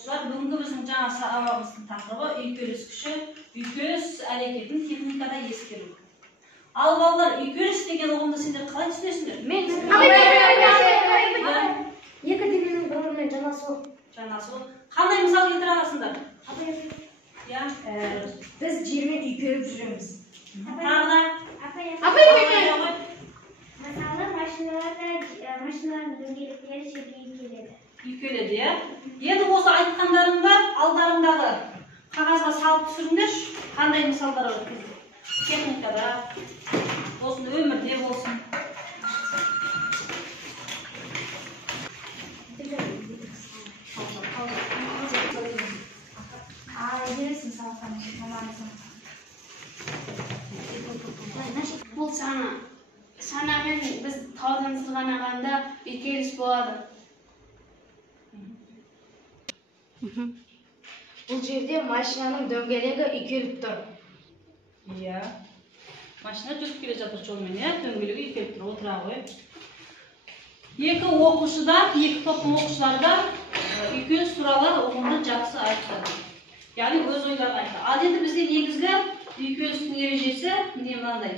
Оқушылар, бүгінгі біздің жаңа сабағымыздың тақырыбы үйкеліс күші, үйкеліс әрекетін техникада ескеру. Ал балалар, үйкеліс деген ұғымды сендер қалай түсінесіңдер? Екі дененің бір-бірімен жанасуы. Қандай мысал келтіре аласыңдар? Біз жермен үйкеліп жүреміз. Мысалы, машиналардың дөңгелектері жерге үйкеледі. Үйкеледі, иә? Енді осы айтқандарыңды алдарыңдағы қағазға салып түсіріңдер. Қандай мысалдар бар? Техникада, болсын, өмірде болсын. Бұл санамен біз таудан сырғанағанда үйкеліс болады. Бұл жерде машинаның дөңгелегі үйкеліп тұр. Иә. Машина жүріп келе жатыр жолмен, иә? Дөңгелегі үйкеліп тұр, отыра ғой. Екі топтың оқушылары да үйкеліс туралы ұғымды жақсы айтады. Яғни өз ойларын айтады. Ал енді бізде негізгі үйкелістің ережесі мынандай.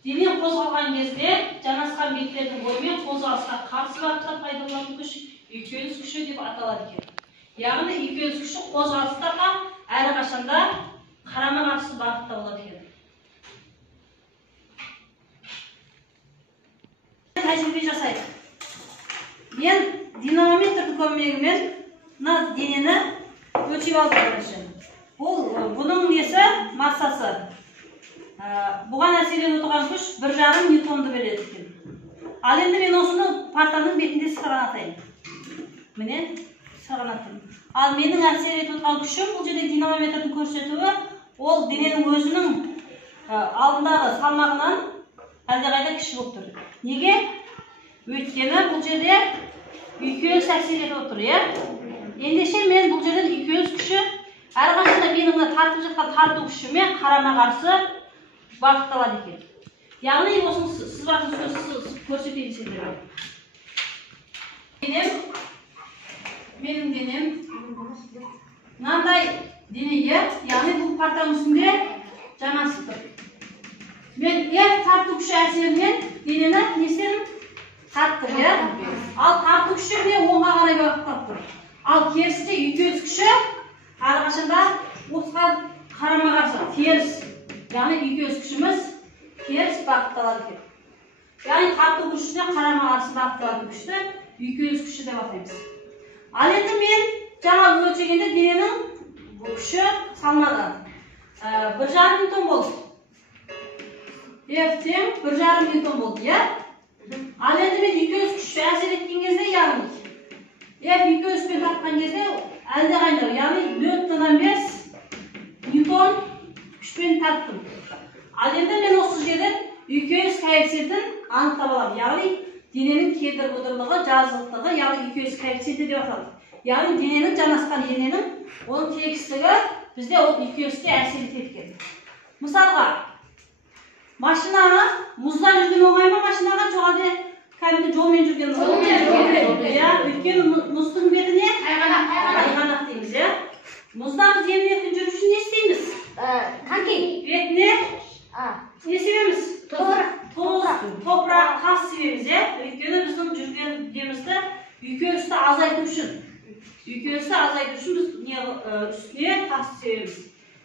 Дене қозғалған кезде жанасқан беттердің бойымен қозғалысқа қарсы бағытта пайдаланылатын күш үйкеліс күші деп аталады екен. Яғни үйкеліс күші қозғалыстарға әрқашанда қарама-қарсы бағытта болады екен. Тәжірибе жасайық. Мен динамометрдің көмегімен мына денені өлшеп алдым бірінші. Бұның несі массасы. Бұған әсер отырған күш 1,5 ньютонды береді екен. Ал енді мен осыны партаның бетінде сырғанатайын. Міне, сырғанаттым. Ал менің әсер етіп отырған күшім, бұл жерде динамометрдің көрсетуі, ол дененің өзінің алдындағы салмағынан әлдеқайда кіші болып тұр. Неге? Өйткені бұл жерде үйкеліс әсер етіп отыр, иә? Ендеше мен бұл жерден үйкеліс күші әрқашанда менің тартып жатқан тарту күшіме қарама-қарсы бағытталады екен. Яғни осыны сызбасын көрсетейін сендерге. Менің денем мынандай денеге, яғни бұл партаның үстінде жанасып тұр. Мен тарту күші әсерінен денені не істедім? Тарттым, иә? Ал тарту күші оңға қарай бағытталып тұр. Ал керісінше үйкеліс күші әрқашанда осыған қарама-қарсы, теріс. Яғни үйкеліс күшіміз теріс бағытталады екен. Яғни тарту күшіне қарама-қарсы бағытталатын күшті үйкеліс күші деп атаймыз. Ал енді мен жаңа өлшегенде дененің күші салмағы 1,5 ньютон болды. F тең 1,5 ньютон болды, иә? Ал енді мен үйкеліс күші әсер еткен кезде, яғни F үйкеліспен тартқан кезде әлдеқайда, яғни 4,5 ньютон күшпен тарттым. Ал енді мен осы жерден үйкеліс коэффициентін анықтап аламын. Яғни дененің кедір-бұдырлығы, жазықтығы, яғни үйкеліс коэффициенті деп аталады. Яғни дененің жанасқан дененің оның тегістігі бізде ол үйкеліске әсер етеді. Мысалға, машинаға мұзда жүрген оңай ма машинаға, жоғалды кәдімгі жолмен жүрген оңай? Өйткені мұздың беті не? Айғанақ дейміз, иә? Мұзда біз емін-еркін жүру үшін не істейміз? Бетіне не себеміз? Топырақ, тас себеміз, иә? Өйткені біздің жүргендемізді үйкелісті азайту үшін біз үстіне тас себеміз.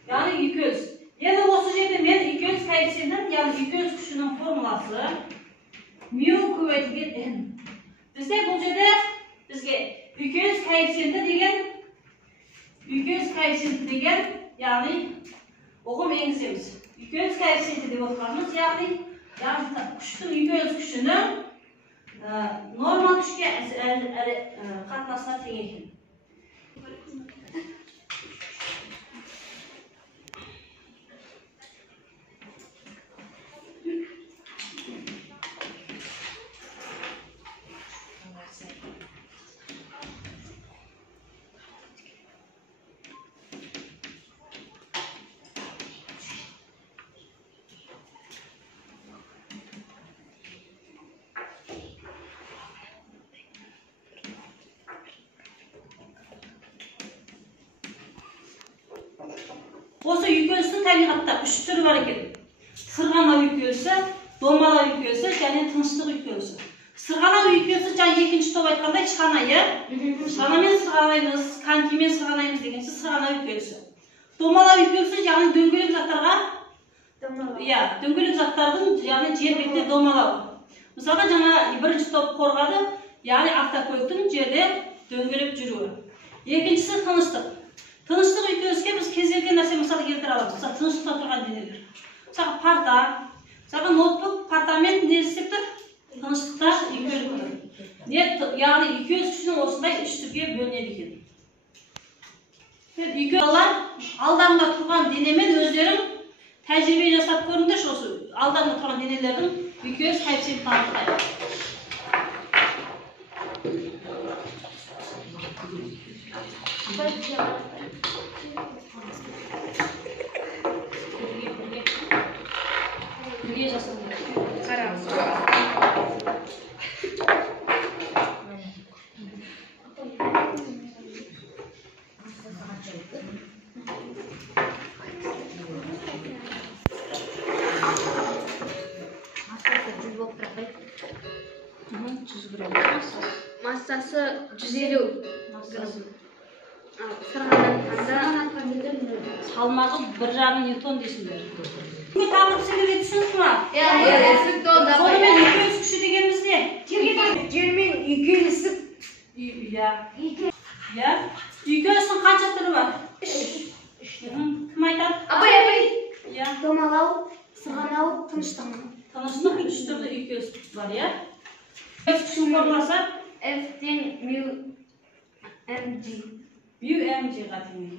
Яғни үйкеліс. Енді осы жерде мен үйкеліс коэффициентін, яғни үйкеліс күшінің формуласы мю көбейтілген n. Бізде бұл жерде бізге үйкеліс коэффициенті деген, яғни ұғым енгіземіз. Үйкеліс коэффициенті деп отырғанымыз, яғни күштің үйкеліс күшінің нормал күшке қатынасына тең екен. Осы үйкелістің табиғатта 3 түрі бар екен. Сырғанау үйкелісі, домалау үйкелісі және тыныштық үйкелісі. Сырғанау үйкелісі жаңа екінші топ айтқандай шанайы. Шанамен сырғанаймыз, конькимен сырғанаймыз дегенше сырғанау үйкелісі. Домалау үйкелісі яғни дөңгелек заттарға дөңгелек заттардың яғни жер бетінде домалау. Мысалға жаңа бірінші топ қорғады, яғни автокөліктің жерде дөңгелеп жүруі. Екіншісі тыныштық. Тыныштық үйкеліске біз кез келген нәрсе мысалы келтіре аламыз. Мысалы тыныштықта тұрған денелер. Мысалы парта, мысалы ноутбук, партамен не істеп тұр? Тыныштықта үйкеліп тұр. Яғни үйкеліс күшінің осындай 3 түрге бөлінеді екен. Үйкелілер алдарында тұрған денемен өздерің тәжірибе жасап көріңдерші, осы алдарында тұрған денелердің үйкеліс коэффициентін анықтайды. Бірге жасаңдар. Қараңыз. Массасы 150 Салмағы 1,5 ньютон дейсіңдер. Тағы түсіндіре түсінсіз ма? Сонымен үйкеліс күші дегеніміз не? Жермен үйкелісіп. Үйкелістің қанша түрі бар? 3. Кім айтады? Абай. Домалау, сырғанау, тыныштық. Тыныштық 3 түрді үйкеліс бар, иә? Үйкеліс күшінің формуласы? F-тен μ mg. μmg-ға тең.